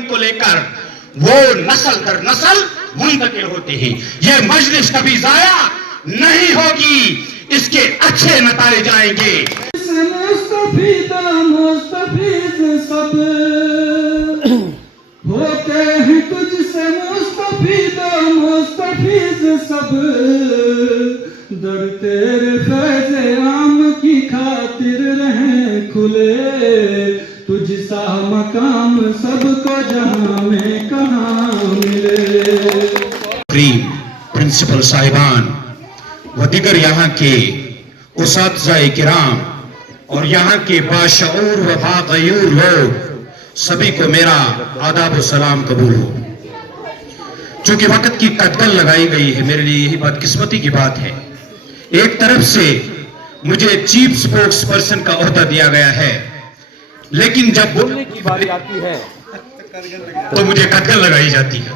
Learning को लेकर वो नस्ल दर नस्ल मुंतकिल होते हैं। ये मजलिस कभी जाया नहीं होगी, इसके अच्छे नताइज आएंगे। सब होते हैं तुझसे मुस्तफीज सब, दर तेरे फैज़े आम की खातिर रहें खुले, तुझसा मकाम सबको जहां में कहाँ मिले। प्रिंसिपल साहिबान व दिगर यहाँ के उस्ताद-ए किराम और यहाँ के बाशऊर व बागयूर लोग सभी को मेरा आदाब व सलाम कबूल हो। चूंकि वक्त की कदगल लगाई गई है, मेरे लिए यही बदकिस्मती की बात है। एक तरफ से मुझे चीफ स्पोक्स पर्सन का ओहदा दिया गया है, लेकिन जब बोलने की बारी आती है तो मुझे कदगल लगाई जाती है।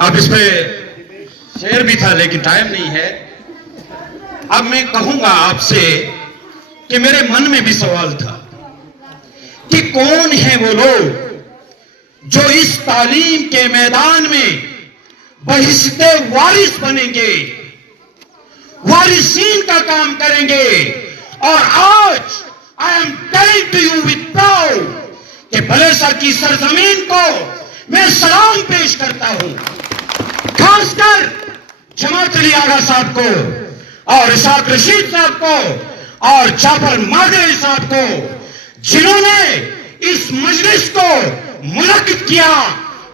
अब इसमें शेर भी था लेकिन टाइम नहीं है। अब मैं कहूंगा आपसे कि मेरे मन में भी सवाल था कि कौन है वो लोग जो इस तालीम के मैदान में बहिश्ते वारिस बनेंगे, वारिसीन का काम करेंगे। और आज I am telling to you with proud कि बलेसर की सरजमीन को मैं सलाम पेश करता हूं, खासकर जमात अली आगा साहब को और इसाक रशीद साहब को और जाफर मादरी साहब को, जिन्होंने इस मजलिस को मुनक्किद किया।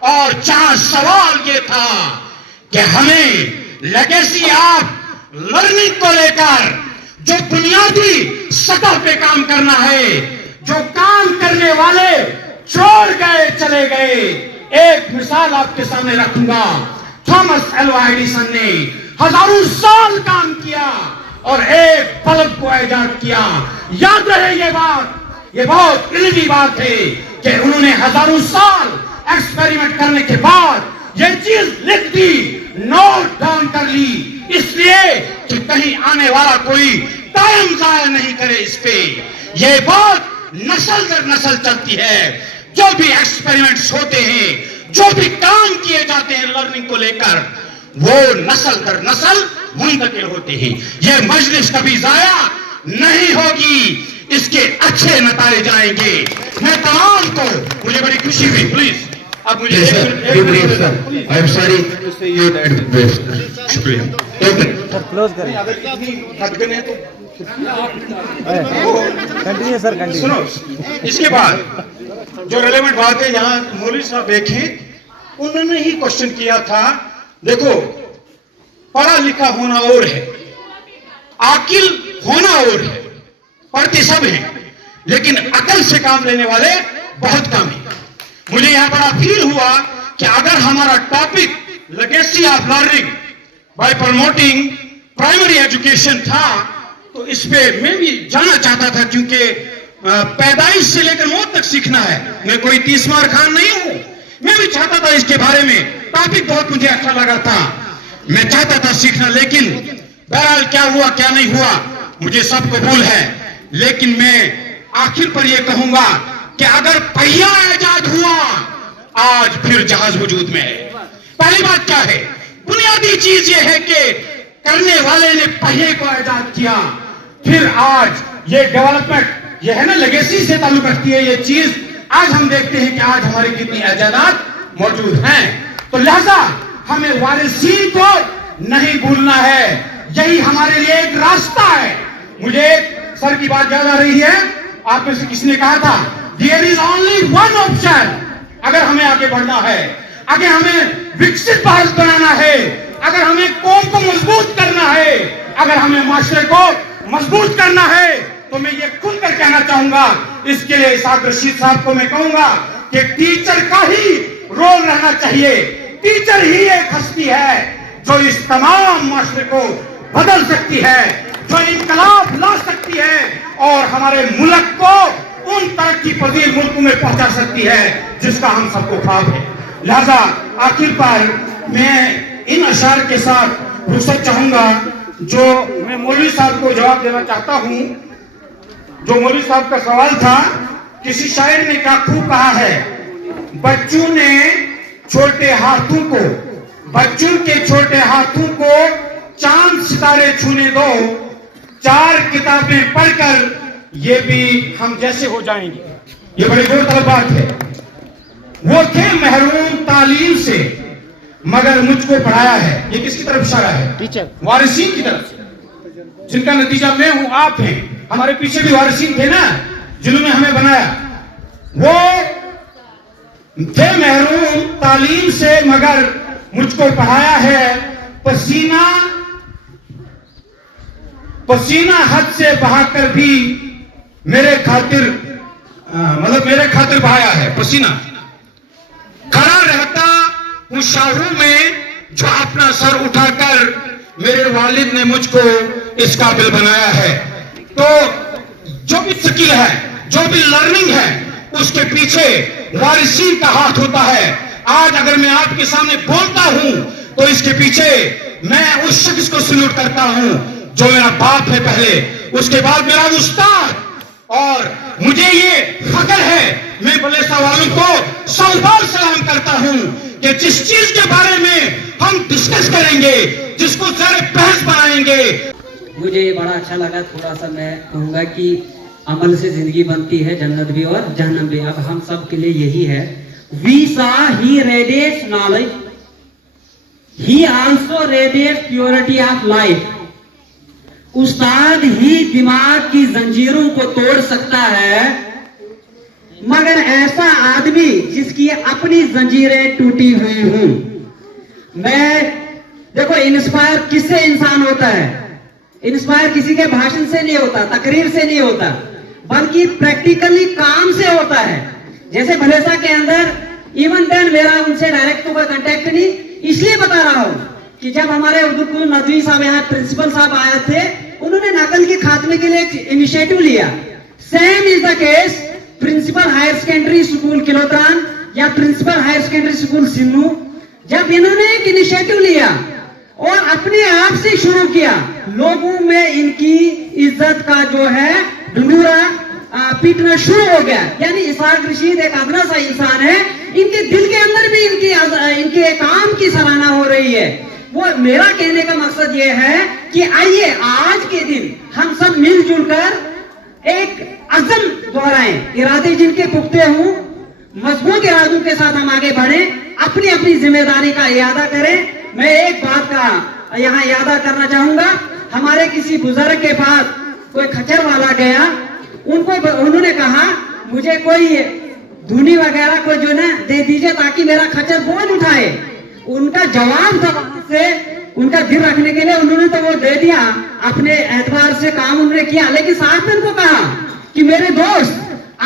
और जहां सवाल ये था कि हमें लेगेसी ऑफ लर्निंग को लेकर जो बुनियादी सतह पे काम करना है, जो काम करने वाले छोड़ गए चले गए। एक मिसाल आपके सामने रखूंगा। थॉमस एल्वा एडिसन ने हजारों साल काम किया और एक बल्ब को ईजाद किया। याद रहे ये बात, ये बहुत इल्मी बात है कि उन्होंने हजारों साल एक्सपेरिमेंट करने के बाद ये चीज लिख दी, नोट डाउन कर ली, इसलिए कि कहीं आने वाला कोई टाइम जाया नहीं करे इस पे। ये बात नस्ल दर नस्ल चलती है। जो भी एक्सपेरिमेंट्स होते हैं, जो भी काम किए जाते हैं लर्निंग को लेकर, वो नस्ल दर नस्ल मुंतकिल होते हैं। ये मजलिस कभी जाया नहीं होगी, इसके अच्छे नताइज आएंगे। मैं तमाम को, मुझे बड़ी खुशी हुई। प्लीज अब मुझे आई एम सॉरी टू से यू दैट। शुक्रिया। क्लोज करें। Continue sir, continue. सुनो, इसके बाद जो रेलेवेंट बात है, यहाँ मौलवी साहब देखें, उन्होंने ही क्वेश्चन किया था। देखो, पढ़ा लिखा होना और है, आकिल होना और है। पढ़ते सब हैं, लेकिन अकल से काम लेने वाले बहुत कम हैं। मुझे यहां बड़ा फील हुआ कि अगर हमारा topic legacy of learning by promoting primary education था, तो इस पे मैं भी जाना चाहता था, क्योंकि पैदाइश से लेकर मौत तक सीखना है। मैं कोई 30 मार खान नहीं हूं। मैं भी चाहता था इसके बारे में, टॉपिक बहुत मुझे अच्छा लगा था, मैं चाहता था सीखना। लेकिन बहरहाल क्या हुआ क्या नहीं हुआ मुझे सब कबूल है। लेकिन मैं आखिर पर यह कहूंगा कि अगर पहिया ईजाद हुआ, आज फिर जहाज वजूद में है। पहली बात क्या है, बुनियादी चीज यह है कि करने वाले ने पहिए को ईजाद किया। फिर आज ये डेवलपमेंट, ये है ना, लेगेसी से ताल्लुक रखती है ये चीज। आज हम देखते हैं कि आज हमारी कितनी इजादात मौजूद हैं। तो लिहाजा हमें वारिसीन को नहीं भूलना है, यही हमारे लिए एक रास्ता है। मुझे सर की बात याद आ रही है, आप में से किसने कहा था, there is only one option. अगर हमें आगे बढ़ना है, अगर हमें विकसित भारत बनाना है, अगर हमें कौम को मजबूत करना है, अगर हमें माशरे को मजबूत करना है, तो मैं ये खुलकर कहना चाहूंगा। इसके लिए इसाक रशीद साहब को मैं कहूंगा कि टीचर का ही रोल रहना चाहिए। टीचर ही एक हस्ती है जो इस तमाम माशरे को बदल सकती है, जो इनकलाब ला सकती है और हमारे मुल्क को उन तरक्की पजीर मुल्कों में पहुंचा सकती है जिसका हम सबको ख्वाब है। लिहाजा आखिर पर मैं इन अशार के साथ रुखसत चाहूंगा। जो मैं मौलवी साहब को जवाब देना चाहता हूं, जो मौलवी साहब का सवाल था, किसी शायर ने क्या खूब कहा है बच्चों ने छोटे हाथों को, बच्चों के छोटे हाथों को चांद सितारे छूने दो, 4 किताबें पढ़कर ये भी हम जैसे हो जाएंगे। ये बड़ी गौरतलब बात है। वो थे महरूम तालीम से, मगर मुझको पढ़ाया है। ये किसकी तरफ इशारा है? टीचर, वारिसीन की तरफ से, जिनका नतीजा मैं हूं, आप हैं। हमारे पीछे भी वारिसीन थे ना, जिन्होंने हमें बनाया। वो थे महरूम तालीम से, मगर मुझको पढ़ाया है। पसीना पसीना हद से बहाकर भी मेरे खातिर, मतलब मेरे खातिर बहाया है पसीना। खड़ा रहता हूं शाहरों में, जो अपना सर उठाकर मेरे वालिद ने मुझको इस काबिल बनाया है। तो जो भी स्किल है, जो भी लर्निंग है, उसके पीछे वारिसीन का हाथ होता है। आज अगर मैं आपके सामने बोलता हूं तो इसके पीछे मैं उस शख्स को सल्यूट करता हूं जो मेरा बाप है पहले, उसके बाद मेरा उस्ताद। और मुझे ये फख्र है, मैं बलेसा वालों को 100 बार सलाम करता हूं कि जिस चीज के बारे में हम डिस्कस करेंगे, जिसको जरा बहस बनाएंगे। मुझे बड़ा अच्छा लगा। थोड़ा सा मैं कहूंगा कि अमल से जिंदगी बनती है, जन्नत भी और जहन्नम भी। अब हम सब के लिए यही है। We saw he radiates knowledge. He also radiates purity of life. उस्ताद ही दिमाग की जंजीरों को तोड़ सकता है, मगर ऐसा आदमी जिसकी अपनी जंजीरें टूटी हुई हूं। मैं देखो, इंस्पायर किससे इंसान होता है? इंस्पायर किसी के भाषण से नहीं होता, तकरीर से नहीं होता, बल्कि प्रैक्टिकली काम से होता है। जैसे भलेसा के अंदर इवन देन मेरा उनसे डायरेक्ट तो कोई कांटेक्ट नहीं, इसलिए बता रहा हूं कि जब हमारे उर्दू नदवी साहब यहाँ प्रिंसिपल साहब आए थे, उन्होंने नकल के खात्मे के लिए एक इनिशिएटिव लिया। Same is the case principal higher secondary school Kilotran या principal higher secondary school Sinnu, जब इन्होंने एक इनिशिएटिव लिया और अपने आप से शुरू किया, लोगों में इनकी इज्जत का जो है ढुंढूरा पीटना शुरू हो गया। यानी इसाक रशीद एक अदना सा इंसान है, इनके दिल के अंदर भी इनके काम की सराहना हो रही है। वो मेरा कहने का मकसद ये है कि आइए आज के दिन हम सब मिलजुल कर एक अज़म दोहराएं, इरादे जिनके पुख्ते हों, मजबूत इरादों के साथ हम आगे बढ़ें, अपनी अपनी जिम्मेदारी का इरादा करें। मैं एक बात का यहाँ यादा करना चाहूंगा। हमारे किसी बुजुर्ग के पास कोई खच्चर वाला गया, उन्होंने कहा मुझे कोई धुनी वगैरह कोई जो ना दे दीजिए ताकि मेरा खच्चर बोझ उठाए। उनका जवाब था, वहां से उनका दिल रखने के लिए उन्होंने तो वो दे दिया, अपने एतबार से काम उन्होंने किया, लेकिन साथ में उनको कहा कि मेरे दोस्त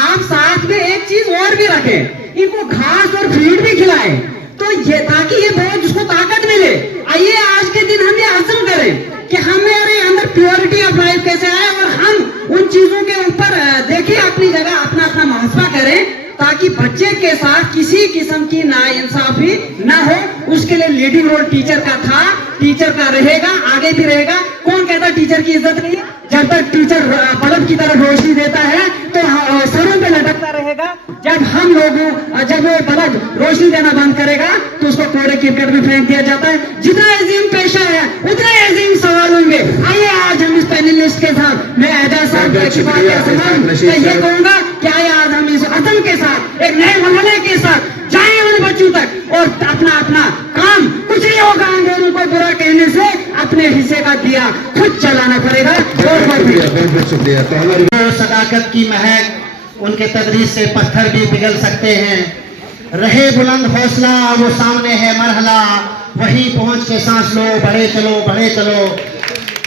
आप साथ में एक चीज और भी रखें, इनको घास और फीड भी खिलाएं, तो ये ताकि ये बोझ उसको ताकत मिले। आइए आज के दिन हम ये अज़म करें कि हमारे अंदर प्योरिटी ऑफ लाइफ कैसे आए और हम उन चीजों के ऊपर देखें, अपनी जगह अपना अपना मुहासबा करें, ताकि बच्चे के साथ किसी किस्म की नाइंसाफी ना हो। उसके लिए लीडिंग रोल टीचर का था, टीचर का रहेगा, आगे भी रहेगा। कौन कहता टीचर की इज्जत नहीं है? जब तक टीचर बल्ब की तरफ रोशनी देता है तो सरों पे लटकता रहेगा। जब हम लोगों जब वो बल्ब रोशनी देना बंद करेगा तो उसको कूड़े क्रिकेट में फेंक दिया जाता है। जितना अजीम पेशा है उतने अजीम सवाल होंगे। आइए आज हम इस पैनलिस्ट के साथ मैं एजाज साहब ये कहूंगा कि आइए आज हम इस अज़म के साथ एक नए मरहले के साथ जाए उन बच्चों तक और अपना अपना काम, कुछ नहीं होगा अंग्रेजों को बुरा कहने से, अपने हिस्से का दिया खुद चलाना पड़ेगा। बहुत शुक्रिया। तो हमारी सदाकत की महक, उनके तदरीस से पत्थर भी पिघल सकते हैं। रहे बुलंद हौसला, वो सामने है मरहला, वहीं पहुंच के सांस लो, बढ़े चलो बढ़े चलो।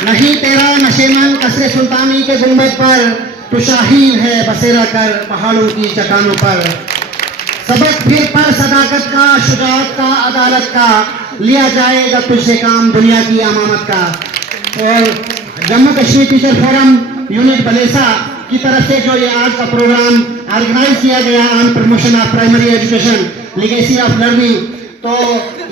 नहीं तेरा नशेमन कसरे सुल्तानी के गुंबद पर, तो शाहीन है बसेरा कर पहाड़ों की चट्टानों पर। सबक फिर पर सदाकत का, शुजाअत का, अदालत का, लिया जाएगा तुझसे काम दुनिया की अमामत का। और Jammu Kashmir teacher forum unit Bhalessa की तरफ से जो ये आज का प्रोग्राम ऑर्गेनाइज किया गया on promotion of primary education legacy of learning, तो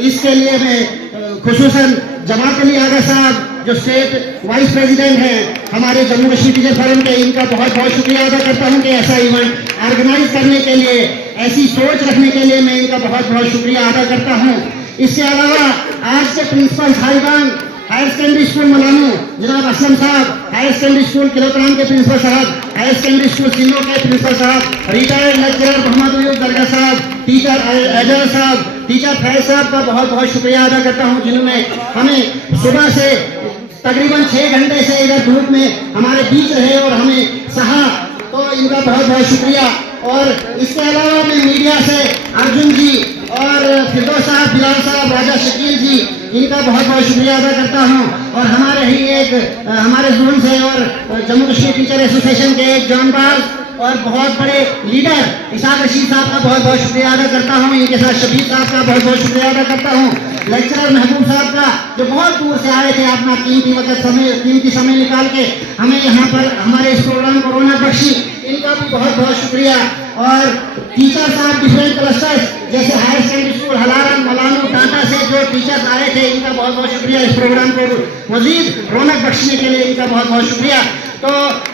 इसके लिए मैं खुसूसन जमात अली आगा साहब जो स्टेट वाइस प्रेसिडेंट हैं हमारे जम्मू कश्मीर टीचर फोरम के, इनका बहुत बहुत शुक्रिया अदा करता हूं कि ऐसा इवेंट ऑर्गेनाइज करने के लिए ऐसी सोच रखने के लिए मैं इनका बहुत बहुत शुक्रिया अदा करता हूँ। इसके अलावा आज के प्रिंसिपल साहिबान हायर सेकेंडरी स्कूल मलानू जनाब असलम साहब, हायर सेकेंडरी स्कूल किलोतराम के प्रिंसिपल साहब, हायर सेकेंडरी स्कूल सिंधो के प्रिंसिपल साहब, रिटायर्ड लेक्चरर मोहम्मद अयूब दरगाह साहब, टीचर एजल साहब, टीचर फैज साहब का बहुत बहुत शुक्रिया अदा करता हूँ, जिन्होंने हमें सुबह से तकरीबन 6 घंटे से इधर धूप में हमारे बीच रहे और हमें सहा, तो इनका बहुत बहुत शुक्रिया। और इसके अलावा मैं मीडिया से अर्जुन जी और फिरदौस साहब, बिलाल साहब, राजा शकील जी, इनका बहुत बहुत शुक्रिया अदा करता हूं। और हमारे ही एक हमारे जोन से और जम्मू कश्मीर टीचर एसोसिएशन के एक जॉन बाल और बहुत बड़े लीडर इसाक रशीद साहब का बहुत बहुत शुक्रिया अदा करता हूं। इनके साथ शबीर साहब का बहुत बहुत शुक्रिया अदा करता हूं। लेक्चरर महबूब साहब का जो बहुत दूर से आए थे, अपना कीमती समय निकाल के हमें यहाँ पर हमारे इस प्रोग्राम को रौनक बख्शी, इनका भी बहुत बहुत शुक्रिया। और टीचर साहब डिफरेंट क्लस्टर्स जैसे हायर सेकेंडरी स्कूल हलारन, मलानू, टाटा से जो टीचर्स आए थे, इनका बहुत बहुत शुक्रिया। इस प्रोग्राम को मजीद रौनक बख्शने के लिए इनका बहुत बहुत शुक्रिया। तो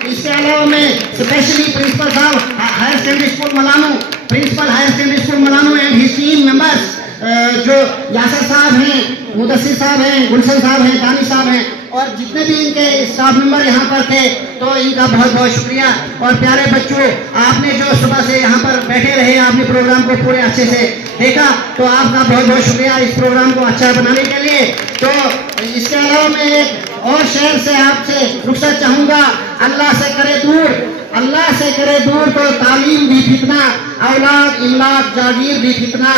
इसके अलावा मैं स्पेशली प्रिंसिपल साहब higher secondary school Malanu, principal higher secondary school Malanu and his team members, जो यासर साहब हैं, मुदस्सिर साहब हैं, गुलशन साहब हैं, दानी साहब हैं, और जितने भी इनके स्टाफ मेंबर यहाँ पर थे, तो इनका बहुत बहुत शुक्रिया। और प्यारे बच्चों, आपने जो सुबह से यहाँ पर बैठे रहे, आपने प्रोग्राम को पूरे अच्छे से देखा, तो आपका बहुत बहुत शुक्रिया इस प्रोग्राम को अच्छा बनाने के लिए। तो इसके अलावा मैं एक और शेर से आपसे रुखसत चाहूँगा, अल्लाह से करे दूर, अल्लाह से करे दूर तो तालीम भी फितना, औलाद इमलाक जागीर भी फितना,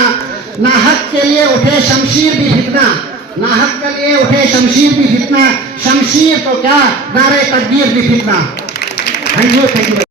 ना हक के लिए उठे शमशीर भी फितना, ना हक के लिए उठे शमशीर भी फितना, शमशीर तो क्या नारे तकदीर भी फितना। Thank you.